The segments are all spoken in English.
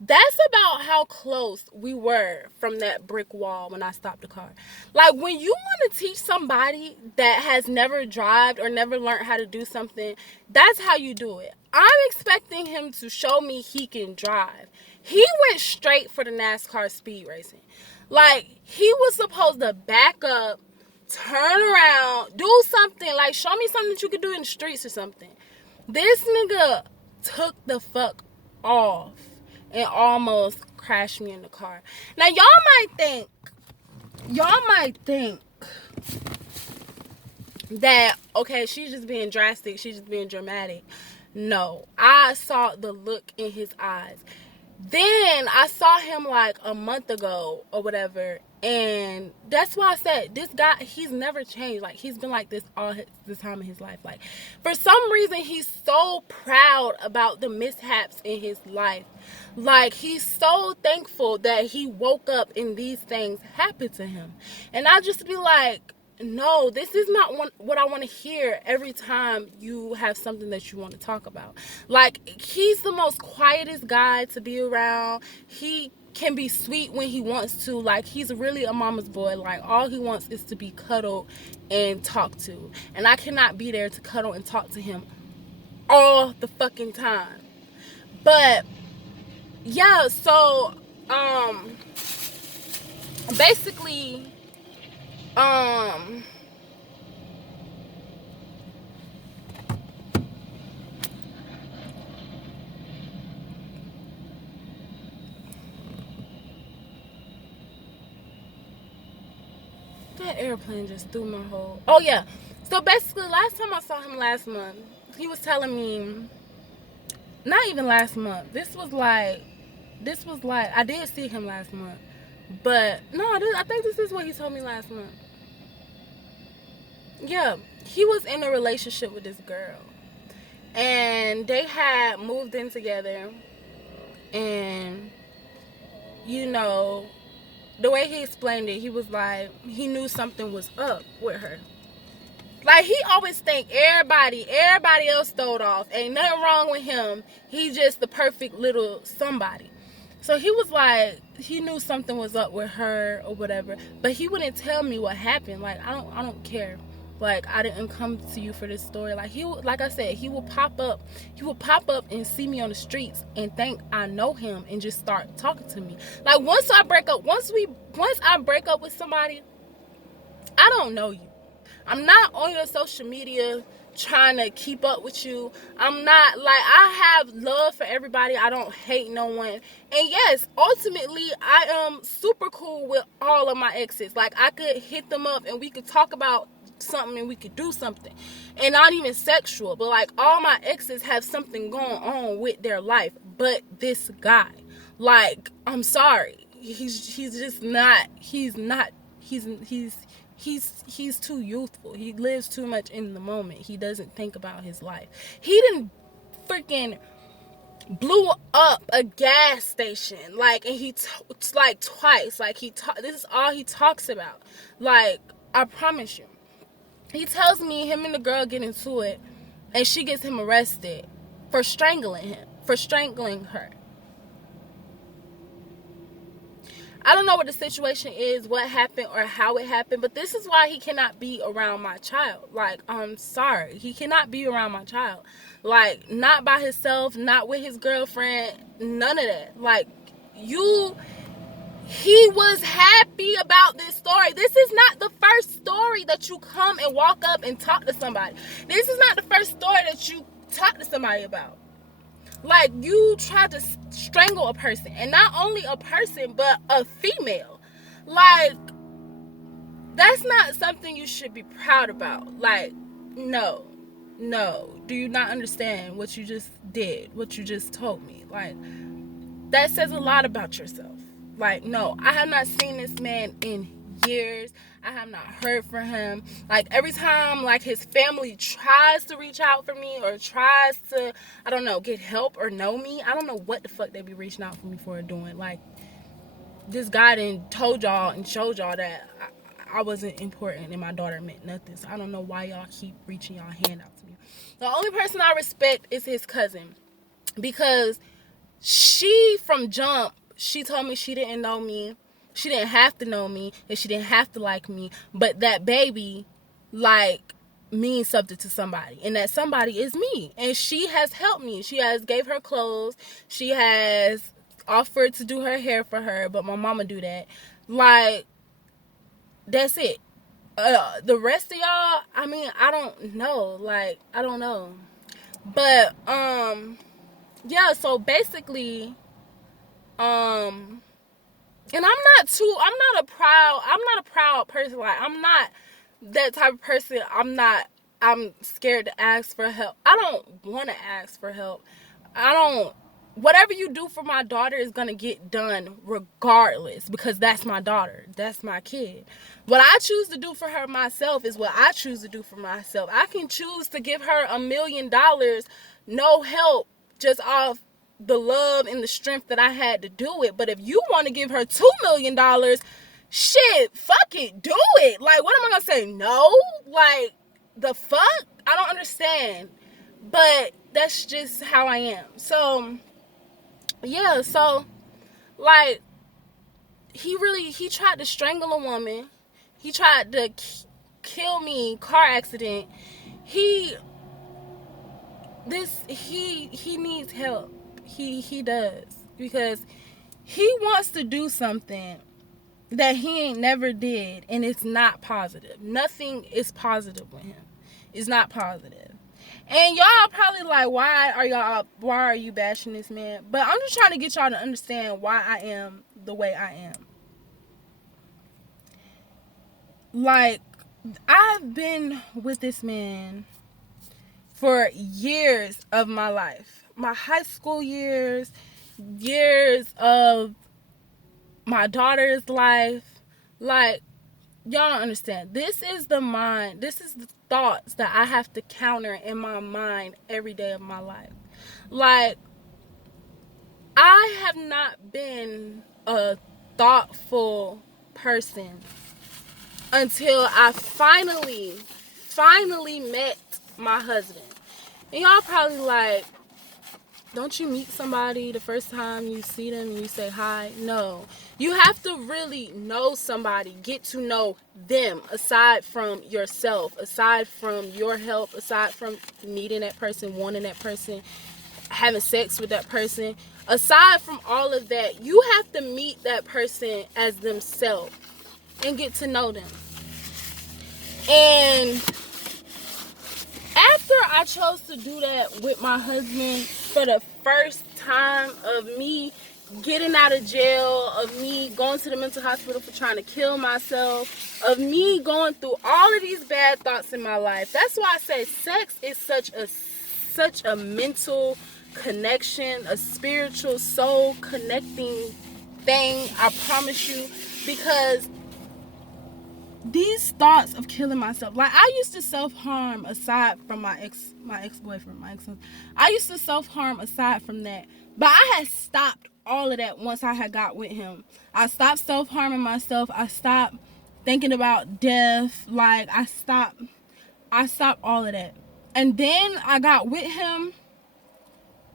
That's about how close we were from that brick wall when I stopped the car. Like, when you want to teach somebody that has never driven or never learned how to do something, that's how you do it. I'm expecting him to show me he can drive. He went straight for the NASCAR speed racing. Like, he was supposed to back up, turn around, do something. Like, show me something that you could do in the streets or something. This nigga took the fuck off and almost crashed me in the car. Now y'all might think that, okay, she's just being drastic, she's just being dramatic. No, I saw the look in his eyes. Then I saw him like a month ago or whatever, and that's why I said this guy, he's never changed. Like, he's been like this all this time in his life. Like, for some reason, he's so proud about the mishaps in his life. Like, he's so thankful that he woke up and these things happened to him. And I just be like, no, this is not what I want to hear every time you have something that you want to talk about. Like, he's the most quietest guy to be around. He can be sweet when he wants to. Like, he's really a mama's boy. Like, all he wants is to be cuddled and talked to. And I cannot be there to cuddle and talk to him all the fucking time. But yeah, so basically, um that airplane just threw my whole. Oh yeah. So basically, last time I saw him last month, he was telling me, not even last month. This was like I did see him last month, but no, I think this is what he told me last month. Yeah, he was in a relationship with this girl, and they had moved in together, and you know, the way he explained it, he was like, he knew something was up with her. Like, he always think everybody else throwed off. Ain't nothing wrong with him. He just the perfect little somebody. So he was like, he knew something was up with her or whatever, but he wouldn't tell me what happened. Like, I don't care. Like, I didn't come to you for this story. Like, like I said, he will pop up. He will pop up and see me on the streets and think I know him and just start talking to me. Like, once I break up with somebody, I don't know you. I'm not on your social media trying to keep up with you. I'm not, like, I have love for everybody. I don't hate no one. And yes, ultimately, I am super cool with all of my exes. Like, I could hit them up and we could talk about something and we could do something. And not even sexual, but like, all my exes have something going on with their life. But this guy, like, I'm sorry. He's just not, he's too youthful. He lives too much in the moment. He doesn't think about his life. He didn't freaking blew up a gas station, like, and like twice. Like, this is all he talks about. Like, I promise you. He tells me him and the girl get into it, and she gets him arrested for strangling her. I don't know what the situation is, what happened, or how it happened, but this is why he cannot be around my child. Like, I'm sorry. He cannot be around my child. Like, not by himself, not with his girlfriend, none of that. Like, he was happy about this story. This is not the first story that you come and walk up and talk to somebody. This is not the first story that you talk to somebody about. Like, you tried to strangle a person, and not only a person, but a female. Like, that's not something you should be proud about. Like, no. Do you not understand what you just did, what you just told me? Like, that says a lot about yourself. Like, no, I have not seen this man in years. I have not heard from him. Like, every time, like, his family tries to reach out for me or tries to, I don't know, get help or know me, I don't know what the fuck they be reaching out for me for doing. Like, this guy done told y'all and showed y'all that I wasn't important and my daughter meant nothing. So I don't know why y'all keep reaching y'all hand out to me. The only person I respect is his cousin, because she, from jump, she told me she didn't know me. She didn't have to know me, and she didn't have to like me. But that baby, like, means something to somebody, and that somebody is me. And she has helped me. She has gave her clothes. She has offered to do her hair for her, but my mama do that. Like, that's it. The rest of y'all, I mean, I don't know. Like, I don't know. But yeah, so basically, and I'm not a proud person. Like, I'm not that type of person. I'm scared to ask for help. I don't want to ask for help. I don't Whatever you do for my daughter is going to get done regardless, because that's my daughter. That's my kid. What I choose to do for her myself is what I choose to do for myself. I can choose to give her $1,000,000, no help, just off the love and the strength that I had to do it. But if you want to give her $2,000,000, shit, fuck it, do it. Like, what am I gonna say? No? Like, the fuck? I don't understand. But that's just how I am. So yeah, so like, he tried to strangle a woman. He tried to kill me, car accident. He he needs help. He does, because he wants to do something that he ain't never did, and it's not positive. Nothing is positive with him. It's not positive. And y'all probably like, why are you bashing this man? But I'm just trying to get y'all to understand why I am the way I am. Like, I've been with this man for years of my life. My high school years of my daughter's life. Like, y'all don't understand. This is the thoughts that I have to counter in my mind every day of my life. Like, I have not been a thoughtful person until I finally met my husband. And y'all probably like, don't you meet somebody the first time you see them and you say hi? No. You have to really know somebody, get to know them, aside from yourself, aside from your help, aside from needing that person, wanting that person, having sex with that person. Aside from all of that, you have to meet that person as themselves and get to know them. And after I chose to do that with my husband, for the first time of me getting out of jail, of me going to the mental hospital for trying to kill myself, of me going through all of these bad thoughts in my life. That's why I say sex is such a mental connection, a spiritual soul connecting thing, I promise you, because these thoughts of killing myself, like, I used to self-harm aside from my ex-boyfriend, I used to self-harm aside from that, but I had stopped all of that once I had got with him. I stopped self-harming myself. I stopped thinking about death. Like, I stopped all of that. And then I got with him,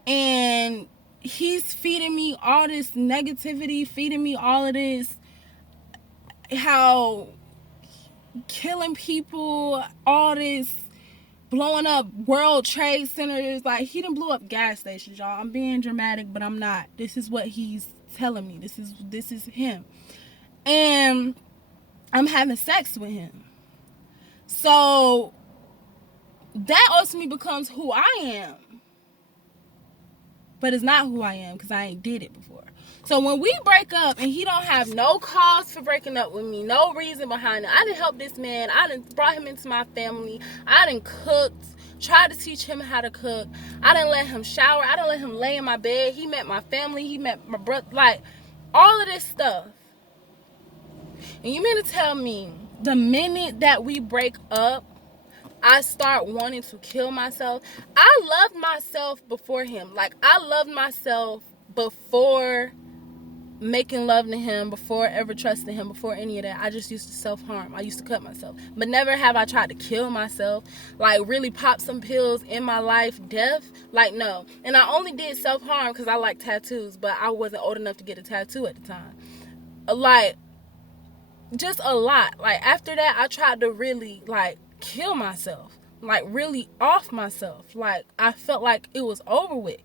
and he's feeding me all this negativity, feeding me all of this, how killing people, all this, blowing up World Trade Centers. Like, he done blew up gas stations, y'all. I'm being dramatic, but I'm not. This is what he's telling me. This is him. And I'm having sex with him. So that ultimately becomes who I am. But it's not who I am, because I ain't did it before. So when we break up and he don't have no cause for breaking up with me, no reason behind it, I done helped this man. I done brought him into my family. I done cooked, tried to teach him how to cook. I done let him shower. I done let him lay in my bed. He met my family. He met my brother. Like, all of this stuff. And you mean to tell me the minute that we break up, I start wanting to kill myself? I loved myself before him. Like, I loved myself before making love to him, before ever trusting him, before any of that, I just used to self-harm. I used to cut myself. But never have I tried to kill myself, like really pop some pills in my life, death. Like, no. And I only did self-harm because I like tattoos, but I wasn't old enough to get a tattoo at the time. Like, just a lot. Like, after that, I tried to really, like, kill myself. Like, really off myself. Like, I felt like it was over with.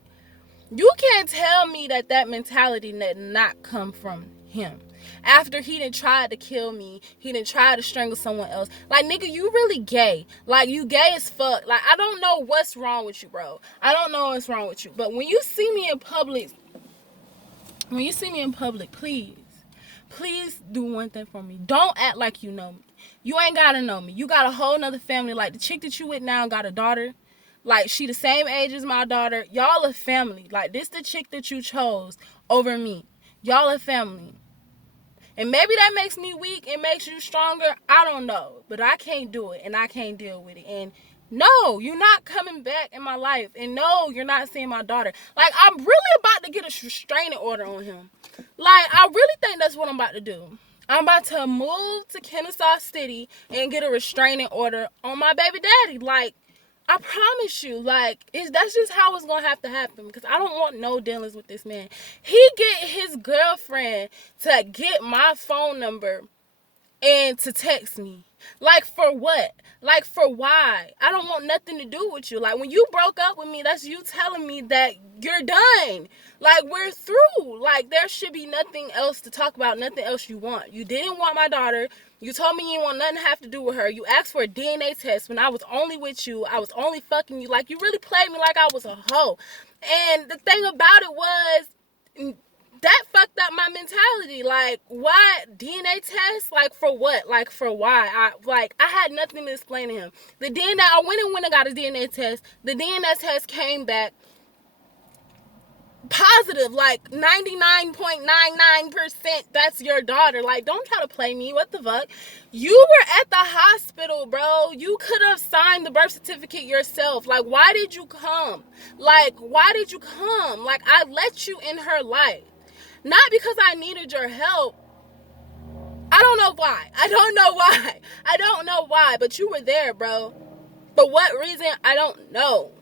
You can't tell me that mentality did not come from him. After he done tried to kill me, he done tried to strangle someone else. Like, nigga, you really gay. Like, you gay as fuck. Like, I don't know what's wrong with you, bro. I don't know what's wrong with you. But when you see me in public, please do one thing for me. Don't act like you know me. You ain't gotta know me. You got a whole nother family. Like, the chick that you with now got a daughter. Like, she the same age as my daughter. Y'all a family. Like, this the chick that you chose over me. Y'all a family. And maybe that makes me weak and makes you stronger. I don't know. But I can't do it. And I can't deal with it. And no, you're not coming back in my life. And no, you're not seeing my daughter. Like, I'm really about to get a restraining order on him. Like, I really think that's what I'm about to do. I'm about to move to Kennesaw City and get a restraining order on my baby daddy. Like, I promise you, like, that's just how it's going to have to happen, because I don't want no dealings with this man. He get his girlfriend to get my phone number and to text me. Like, for what? Like, for why? I don't want nothing to do with you. Like, when you broke up with me, that's you telling me that you're done. Like, we're through. Like, there should be nothing else to talk about, nothing else you want. You didn't want my daughter. You told me you didn't want nothing to have to do with her. You asked for a DNA test when I was only with you. I was only fucking you. Like, you really played me like I was a hoe. And the thing about it was, that fucked up my mentality. Like, why DNA test? Like, for what? Like, for why? I had nothing to explain to him. The DNA, I went and got his DNA test. The DNA test came back positive, like 99.99%. That's your daughter. Like, don't try to play me. What the fuck? You were at the hospital, bro. You could have signed the birth certificate yourself. Like, why did you come? Like, why did you come? Like, I let you in her life. Not because I needed your help. I don't know why. I don't know why. But you were there, bro. For what reason? I don't know.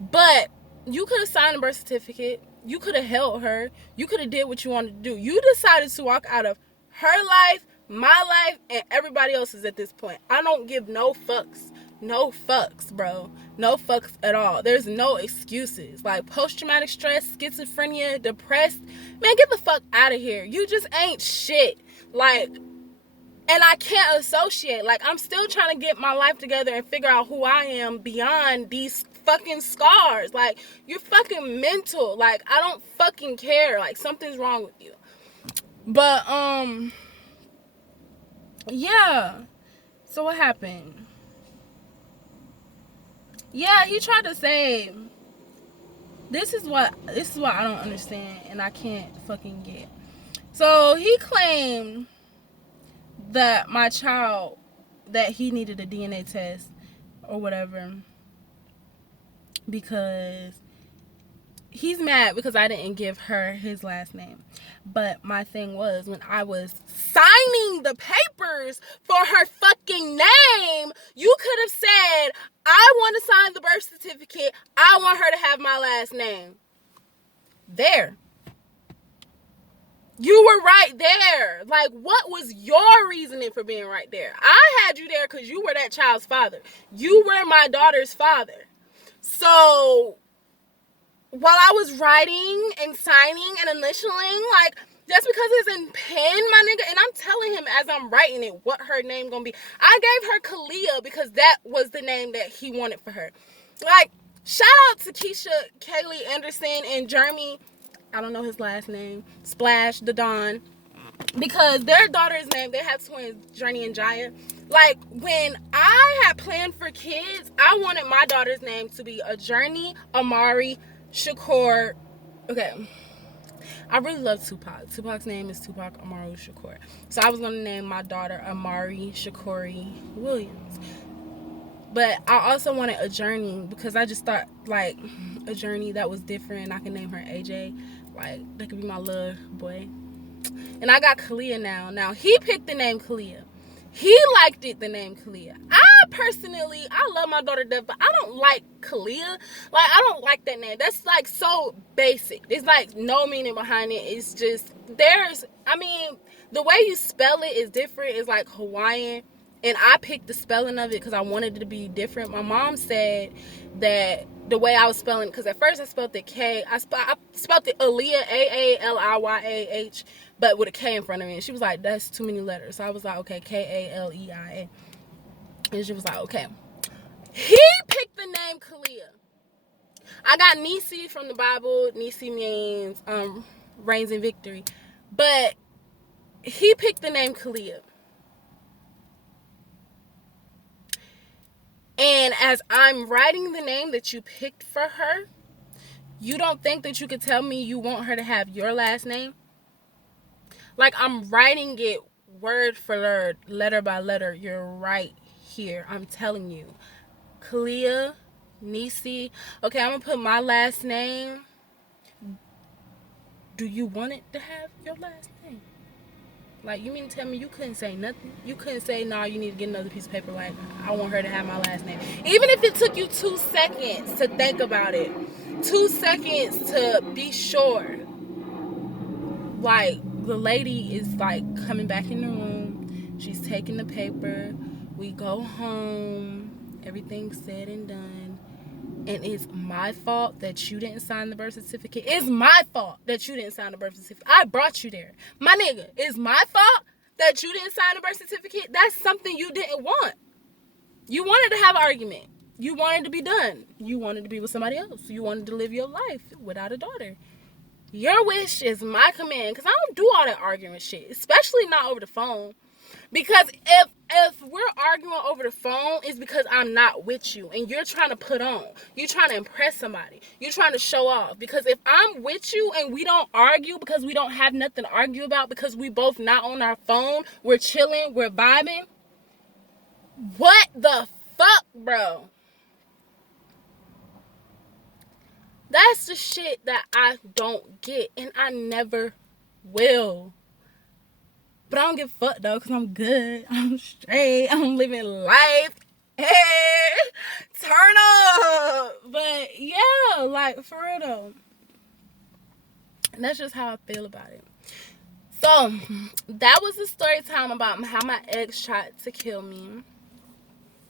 But you could have signed a birth certificate. You could have held her. You could have did what you wanted to do. You decided to walk out of her life, my life, and everybody else's at this point. I don't give no fucks. No fucks, bro. No fucks at all. There's no excuses. Like, post-traumatic stress, schizophrenia, depressed. Man, get the fuck out of here. You just ain't shit. Like, and I can't associate. Like, I'm still trying to get my life together and figure out who I am beyond these fucking scars. Like, you're fucking mental. Like, I don't fucking care. Like, something's wrong with you. But, yeah. So what happened? Yeah, he tried to say, this is what I don't understand and I can't fucking get. So he claimed that my child, that he needed a DNA test or whatever because he's mad because I didn't give her his last name. But my thing was, when I was signing the papers for her fucking name, you could have said, I want to sign the birth certificate. I want her to have my last name. There. You were right there. Like, what was your reasoning for being right there? I had you there because you were that child's father. You were my daughter's father. So, while I was writing and signing and initialing, like, just because it's in pen, my nigga, and I'm telling him as I'm writing it what her name gonna be. I gave her Kalia because that was the name that he wanted for her. Like, shout out to Keisha, Kaylee Anderson, and Jeremy, I don't know his last name, Splash, the Don, because their daughter's name, they have twins, Journey and Jaya. Like, when I had planned for kids, I wanted my daughter's name to be a Journey, Amari, Shakur. Okay, I really love Tupac. Tupac's name is Tupac Amaru Shakur. So I was going to name my daughter Amari Shakuri Williams. But I also wanted a Journey because I just thought, like, a Journey that was different. I can name her AJ. Like, that could be my little boy. And I got Kalia now. Now, he picked the name Kalia. He liked it, the name Kalia. I love my daughter to death, but I don't like Kalia. Like, I don't like that name. That's, like, so basic. There's, like, no meaning behind it. It's just, the way you spell it is different. It's, like, Hawaiian. And I picked the spelling of it because I wanted it to be different. My mom said that the way I was spelling, because at first I spelled it I spelled it Aaliyah, Aliyaah, but with a K in front of it. And she was like, that's too many letters. So I was like, okay, Kaleia. And she was like, okay. He picked the name Kalia. I got Nisi from the Bible. Nisi means reigns in victory. But he picked the name Kalia. And as I'm writing the name that you picked for her, you don't think that you could tell me you want her to have your last name? Like, I'm writing it word for word, letter by letter. You're right here. I'm telling you. Kalia, Nisi. Okay, I'm going to put my last name. Do you want it to have your last name? Like, you mean to tell me you couldn't say nothing? You couldn't say, nah, you need to get another piece of paper. Like, I want her to have my last name. Even if it took you 2 seconds to think about it. 2 seconds to be sure. Like, the lady is, like, coming back in the room. She's taking the paper. We go home. Everything's said and done. And it's my fault that you didn't sign the birth certificate. It's my fault that you didn't sign the birth certificate. I brought you there. My nigga, it's my fault that you didn't sign the birth certificate. That's something you didn't want. You wanted to have an argument. You wanted to be done. You wanted to be with somebody else. You wanted to live your life without a daughter. Your wish is my command. Because I don't do all that arguing shit. Especially not over the phone. Because if we're arguing over the phone, it's because I'm not with you. And you're trying to put on. You're trying to impress somebody. You're trying to show off. Because if I'm with you and we don't argue because we don't have nothing to argue about, because we both not on our phone, we're chilling, we're vibing. What the fuck, bro? That's the shit that I don't get. And I never will. But I don't give a fuck though, because I'm good. I'm straight. I'm living life. Hey, turn up. But yeah, like, for real though. And that's just how I feel about it. So, that was the story time about how my ex tried to kill me.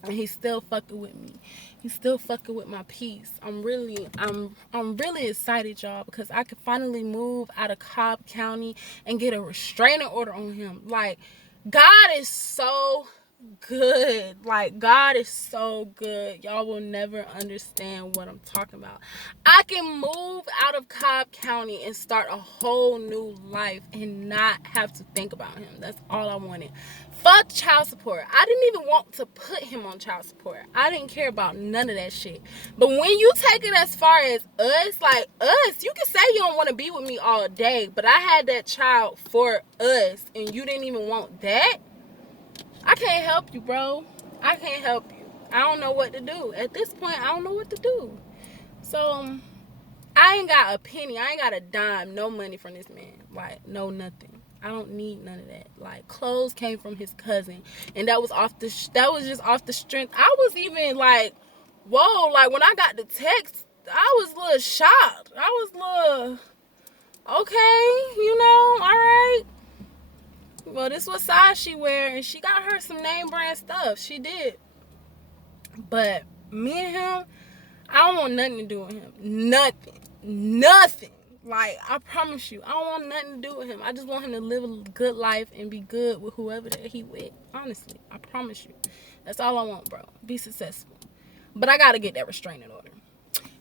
And he's still fucking with me. He's still fucking with my peace. I'm really excited, y'all, because I could finally move out of Cobb County and get a restraining order on him. Like, God is so good. Like, God is so good. Y'all will never understand what I'm talking about. I can move out of Cobb County and start a whole new life and not have to think about him. That's all I wanted. Fuck child support. I didn't even want to put him on child support. I didn't care about none of that shit. But when you take it as far as us, like us, you can say you don't want to be with me all day, but I had that child for us and you didn't even want that? I can't help you, bro. I can't help you. I don't know what to do. At this point, I don't know what to do. So, I ain't got a penny. I ain't got a dime. No money from this man. Like, no nothing. I don't need none of that. Like, clothes came from his cousin. And that was just off the strength. I was even like, whoa. Like, when I got the text, I was a little shocked. I was a little, okay, all right. Well, this what size she wear, and she got her some name brand stuff. She did. But me and him, I don't want nothing to do with him. Nothing. Like, I promise you, I don't want nothing to do with him. I just want him to live a good life and be good with whoever that he with. Honestly, I promise you. That's all I want, bro. Be successful. But I got to get that restraining order.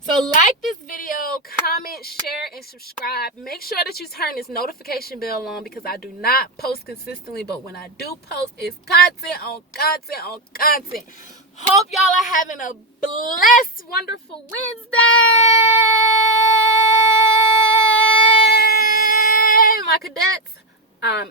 So like this video, comment, share, and subscribe. Make sure that you turn this notification bell on because I do not post consistently. But when I do post, it's content on content on content. Hope y'all are having a blessed, wonderful Wednesday. My cadets, I'm